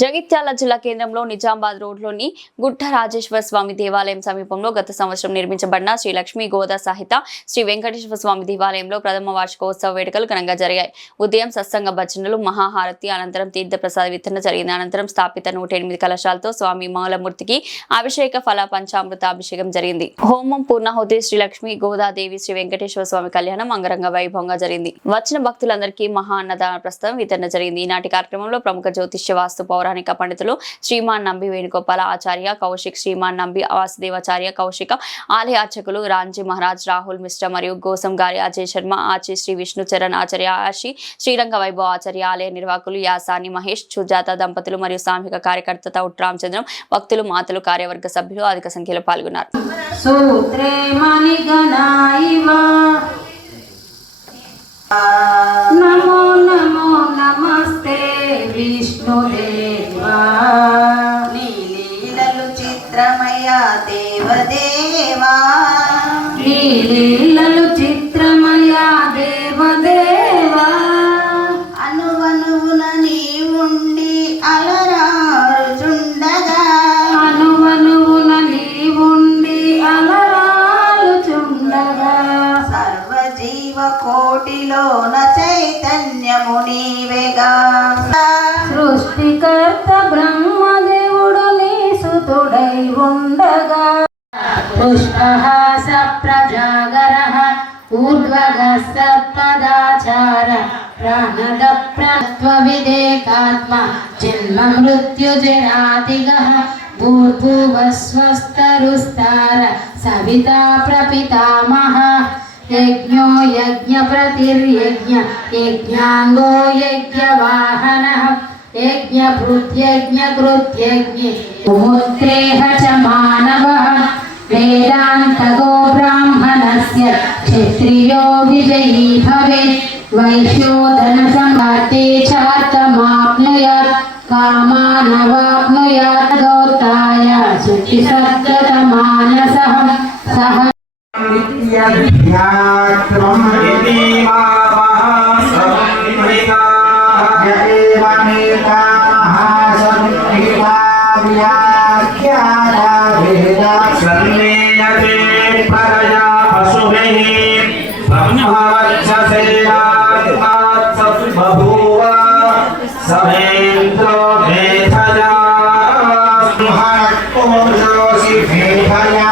జగిత్యాల జిల్లా కేంద్రంలో నిజామాబాద్ రోడ్లోని గుట్ట రాజేశ్వర స్వామి దేవాలయం సమీపంలో గత సంవత్సరం నిర్మించబడిన శ్రీ లక్ష్మీ గోదా సహిత శ్రీ వెంకటేశ్వర స్వామి దేవాలయంలో ప్రథమ వార్షికోత్సవ వేడుకలు ఘనంగా జరిగాయి. ఉదయం సత్సంగ భజనలు, మహాహారతి అనంతరం తీర్థప్రసాద వితరణ జరిగింది. అనంతరం స్థాపిత 108 కలశాలతో స్వామి మంగళమూర్తికి అభిషేక ఫల పంచామృత అభిషేకం జరిగింది. హోమం, పూర్ణాహుతి, శ్రీ లక్ష్మీ గోదాదేవి శ్రీ వెంకటేశ్వర స్వామి కళ్యాణం అంగరంగ వైభవంగా జరిగింది. వచ్చిన భక్తులందరికీ మహా అన్నదాన ప్రసాదం వితరణ జరిగింది. ఈనాటి కార్యక్రమంలో ప్రముఖ జ్యోతిష్య వాస్తు పౌరాణిక పండితులు శ్రీమాన్ నంబి వేణుగోపాల ఆచార్య కౌశిక్, శ్రీమాన్ నంబి వాసుదేవాచార్య కౌశిక, ఆలయ అర్చకులు రాంజీ మహారాజ్, రాహుల్ మిశ్రా మరియు గోసం గారి అజయ్ శర్మ, ఆచి శ్రీ విష్ణు చరణ్ ఆచార్య ఆశి, శ్రీరంగ వైభవ ఆచార్య, ఆలయ నిర్వాహకులు యాసాని మహేష్, సుజాత దంపతులు మరియు సాంఘిక కార్యకర్త తౌట్ రామచంద్రం, భక్తులు, మాతలు, కార్యవర్గ సభ్యులు అధిక సంఖ్యలో పాల్గొన్నారు. నమో నమో నమస్తే విష్ణుదేవా, నీ లీలలు చిత్రమయ దేవదేవా, నీ లీలలు చిత్రమయ దేవదేవా, అనువనువున నీ ఉండి అలరారుచుండగా, అనువనువున నీ ఉండి అలరారుచుండగా, సర్వజీవ కోటిలోన చైతన్యము నీవేగా, సృష్టికర్త బ్రహ్మదేవుడు నీ సుతుడై ఉండగా, పుష్పహాస ప్రజాగరః ఊర్ధ్వగ సత్పదాచార ప్రాణద ప్రత్వ విదేకాత్మ జన్మ మృత్యుజరాతిగః భూర్భువస్వస్తరుస్తార సవితా ప్రపితామహ, యజ్ఞో యజ్ఞ ప్రతిర్యజ్ఞ యజ్ఞాంగో యజ్ఞవాహనః యజ్ఞ భృత్యజ్ఞ కృత్యజ్ఞ ముత్రేహ చ మానవః, వేదాంతగో బ్రాహ్మణస్య క్షత్రియో విజయీ భవేత్, వైశ్యోధన సంపాతే చార్థమాప్నుయాత్, కామానవాప్నుయాత్, గౌతాయ శుచి సత్కృతమానసః సహ విద్యాత్వం మహాసంహితా జయేవనేకా మహాసంహితా వ్యాఖ్యానా వేదా సన్నేయతే పరజా పశుభిః బ్రహ్మవచ్చసేయాత్మాత్ సద్బభూవ సమేంద్రో మేధయా మహాత్మోజోసి మేధయా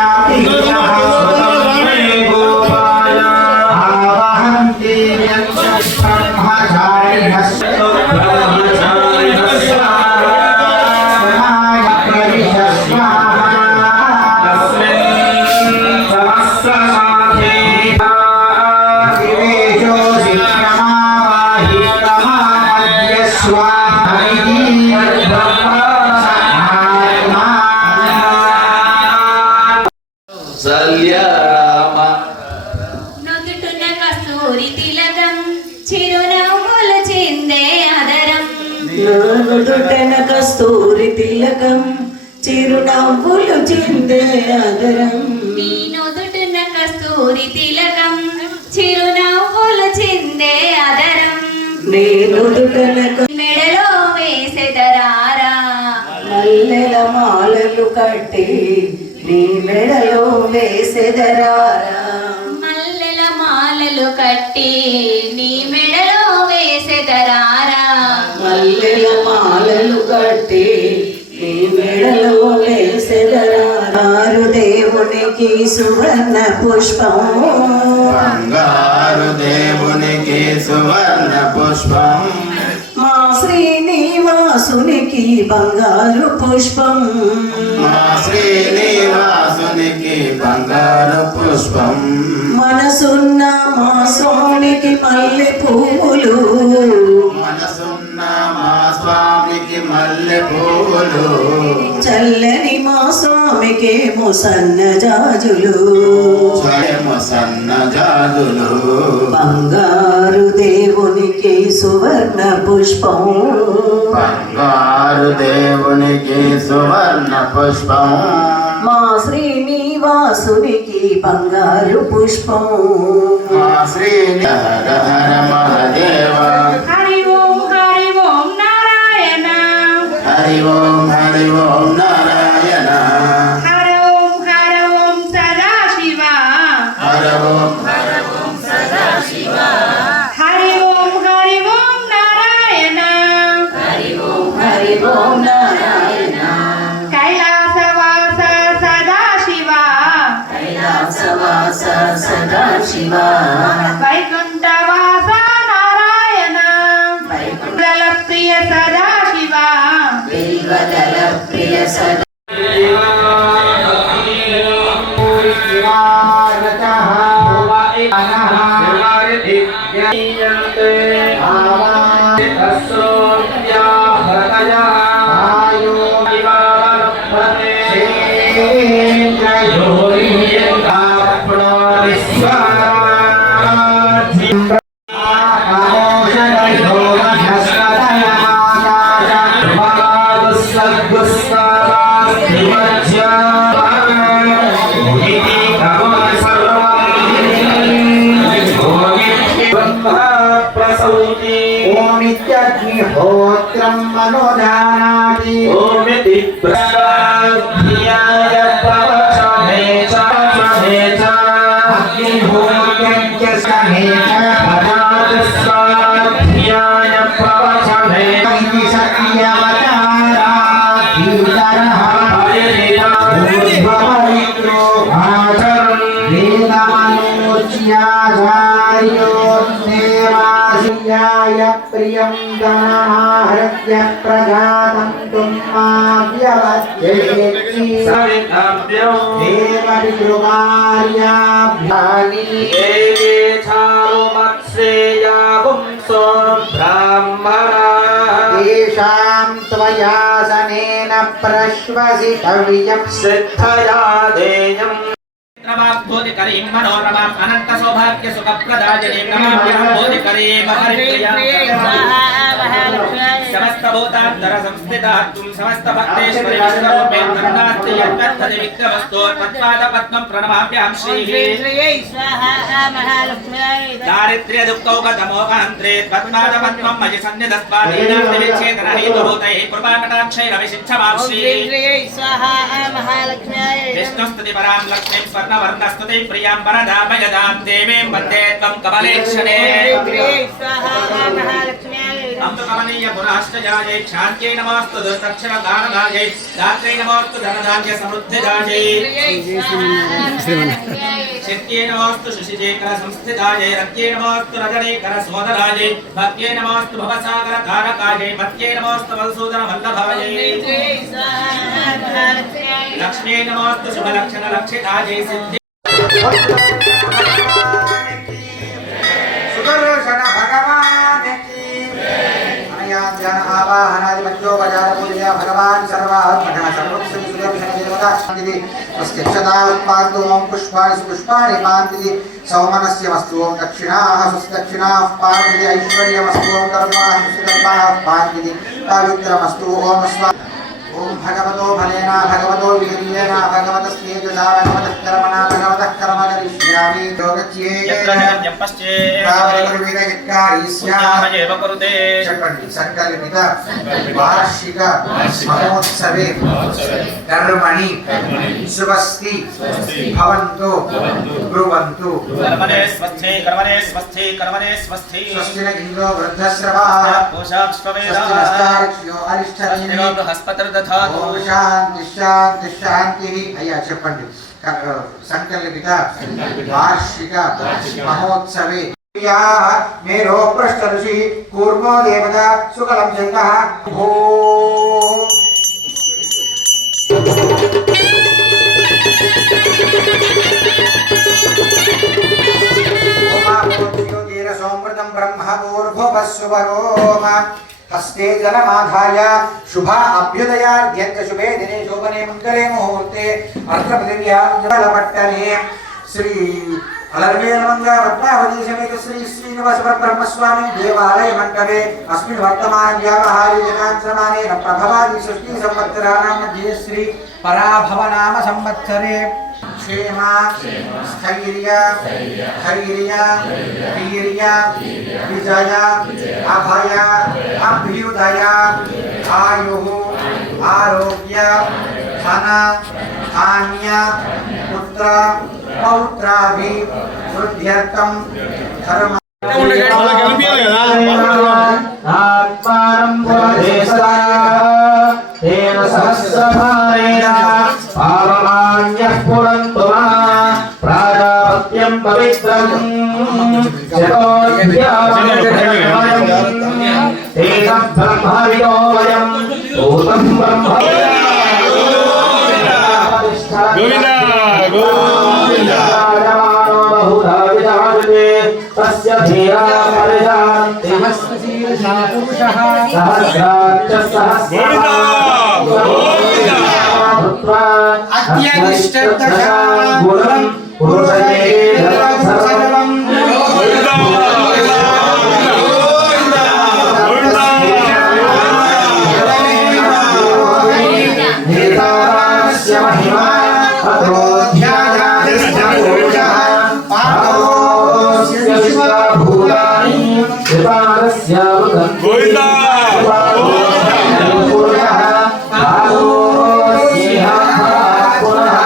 నుదుటున కస్తూరి తిలకం చిరునవ్వులు చిందే అదరం, నుదుటన కస్తూరి తిలకం చిరునవ్వులు చిందే అదరం, నీ నుదుటున కస్తూరి తిలకం చిరునవ్వులు చిందే అదరం, నీ నుదుటన మెడలో వేసెదరారా మల్లెల మాలలు కట్టి నీ మెడలో వేసెదరారా, మల్లెల మాలలు కట్టి నీ మెడలో వేసెదరారా, మల్లెల మాలలు కట్టి నీ మెడలో వేసెదరారా, దేవునికి సువర్ణ పుష్పం, బంగారు దేవునికి సువర్ణ పుష్పం, మా శ్రీనివాసునికి బంగారు పుష్పం, మా శ్రీనివాసునికి బంగారు పుష్పం, మనసున్న మా స్వామికి మల్లె పువ్వులు, మనసున్న మా స్వామికి మల్లె పువ్వులు, చల్లని మా స్వామికి ముసన్న జాజులు, సన్న జాజులు, బంగారు దేవునికి సువర్ణ పుష్పం, బంగారు దేవునికి సువర్ణ పుష్పం, మా శ్రీనివాసునికి బంగారు పుష్పం, మా శ్రీ హర హర మహాదేవ హరి ఓం నారాయణ. హరి ఓం నారాయణ హర ఓం సదాశివ హర ఓం సదాశివ హరి ఓం నారాయణ హరి ఓం నారాయణ కైలాసవాస సదాశివ కైలాసవాస సదాశివ వైకుంఠవాస నారాయణ వైకుంఠల ప్రియ సదాశివ బిల్వదల ప్రియ సదా ओमित्यग्निहोत्रं मनोजानाति ओमिति ब्रह्मध्याय प्रवचने च अग्निहोत्रं च समेत भराजस्वाध्याय प्रवचने इति सत्यवताराधीतरः भवरित्रो आचरन् वेदमनोच्याचार्यो देवासियाय प्रियं गणाहृत्य प्रजातं तुम्माव्यवच्छेत्ति देवविकृपार्याभ्यानि देवे चारुमत्सेया पुंसो ब्राह्मणाः तेषां त्वयासनेन प्रश्वसितव्यं सिद्धया देयम् बोधिकरीं मनोरमां अनंत सौभाग्य सुखप्रदायिनीं नमाम्यहं बोधिकरीं हरिप्रियां समस्त भूतान्तర संस्थिता तुम समस्त भक्तेश्वरी विश्वरूपेण धन्नास्ति यत्तद् विक्रमस्तो तत्पाद पद्मं प्रणमाम्यहं श्रीः दारिद्र्य दुःखौकतमोहन्त्रे तत्पाद पद्मं मयि सन्निधत्वा दीनार्ति विच्छेदन हेतुभूतैः कृपाकटाक्षैरविषिञ्चमां श्रीः विष्णुस्तुति परां लक्ष्मीं स्वर्णवर्णस्तुतिं प्रियां वरदामयदां देवीं वन्दे त्वं कमलेक्षणे अमृतकमनीय गुणाष्टजायै शान्त्यै नमोऽस्तु दुर्दक्षिणदानदायै दात्रै नमोऽस्तु धनधान्य समृद्धिदायै शक्त्यै नमोऽस्तु शशिजेकर संस्थितायै रत्यै नमोऽस्तु रजनीकर सोदरायै भक्त्यै नमोऽस्तु भवसागर तारकायै मत्यै नमोऽस्तु मधुसूदन वल्लभायै लक्ष्म्यै नमोऽस्तु शुभलक्षण लक्षितायै सिद्धि सुदर्शन भगवान की ध्यान आवाहनादि पंचोपचार पूजया भगवान सर्वात्मनः सर्वस्य सुदर्शन देवता शांति प्रत्यक्षता उत्पादो ओम पुष्पाणि सुपुष्पाणि पान्ति सौमनस्य वस्तु ओम दक्षिणाः सुदक्षिणाः पान्ति ऐश्वर्यमस्तु ओम कर्माः सुकर्माः पान्ति पवित्रमस्तु ओम स्वा ओम भगवतो भलेना भगवतो विजयेना भगवतस्तेजसा भगवतः कर्मणा भगवतः कर्म करिष्यामि योगच्ये यत्र जपश्चे कावलिर्वेद यत्कार्यस्याः एव कुरुते संकल्पित वार्षिक महोत्सवे कर्मणि शुभस्ति भवन्तु ब्रुवन्तु कर्मणे स्वस्थे कर्मणे स्वस्थे कर्मणे स्वस्थे स्वस्ति न इन्द्रो वृद्धश्रवाः पूषाक्ष्वेदाः स्वस्तिनस्तार्क्ष्यो अरिष्टनेमि बृहस्पतिर्दधातु ओम शांति शांति शांति अय्या చెప్పండి संकल्पित वार्षिक महोत्सवे मेरो पृष्ठ ऋषि कूर्मो देवता सुकलं जगः भो सोमृतं ब्रह्मपूर्भुवस्सुवरोम हस्ते जलमाधाय शुभ अभ्युदयार्ध्यन्त शुभे दिने शोभने मंगले मुहूर्ते अर्धपृथिव्यां जलपट्टने श्री अलर्वेलमंगा पद्मावती समेत श्री श्रीनिवास ब्रह्मस्वामी देवालय मंडपे अस्मिन् वर्तमान व्यावहारे जनाश्रमाने प्रभवादि सृष्टि संवत्सराणां मध्ये श्री पराभव नाम संवत्सरे क्षेम स्थैर्य धैर्य वीर्य विजय अभय अभ्युदय आयुः आरोग्य धन धान्य पुत्र पौत्राभि वृद्ध्यर्थं धर्म आत्मानं पुरते सदा तेन सहस्रभारेण पावमान्यः पुरन्तु प्राजापत्यं पवित्रं तेन ब्रह्मविदो वयं भूतं ब्रह्म गोविंद गोविंद तस्य धीरा परिजान्ति पुरुषः सहस्राच्च सहस्रात् अत्यनिष्ठदशां पुरुषये सर्वं नेतारस्य महिमा अधोध्यायास्य पुरुषः पादोस्य विश्वभूतानि कृपारस्य गोविंद पुरुषः पादोस्य पुनः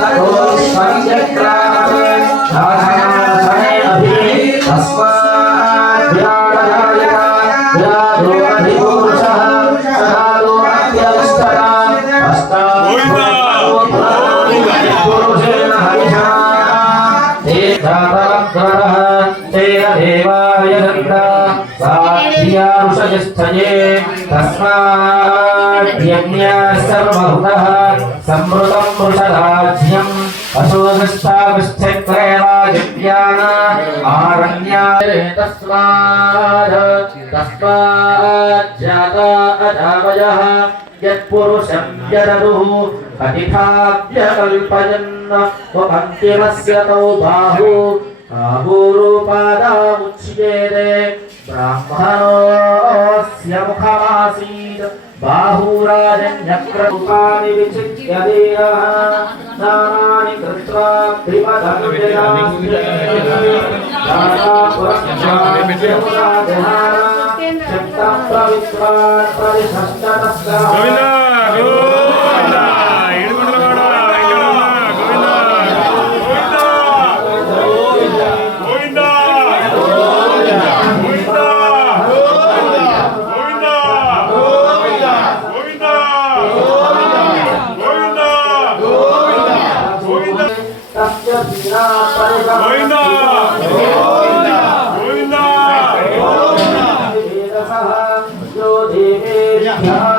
ततोष्वचक्रात् शासनासने अभि तस्मात् व्याडयायिका सदालो अत्यविष्टरा पुरुषेण हविषा ते जातवग्रहः तेन देवाय दन्ता साध्यारुषजिष्ठये तस्माद्यज्ञः सर्वभूतः संवृतं वृषराज्यम् अशोदष्टाविष्ठक्रयराजज्ञान आरण्याय तस्माज्जाता अजावयः यत्पुरुषं जरदुः कटिभाव्यकल्पयन् वपन्तिमस्य तौ बाहुरूपादामुच्येते ब्राह्मणोऽस्य मुखमासीत् बाहुराजन्यक्ररूपाणि विचित्य देयः नानानि कृत्वा गोविंद गोविंद ఏడుకొండలవాడ వెంకటరమణ గోవింద గోవింద గోవింద గోవింద గోవింద గోవింద గోవింద గోవింద గోవింద यो देवेभ्यः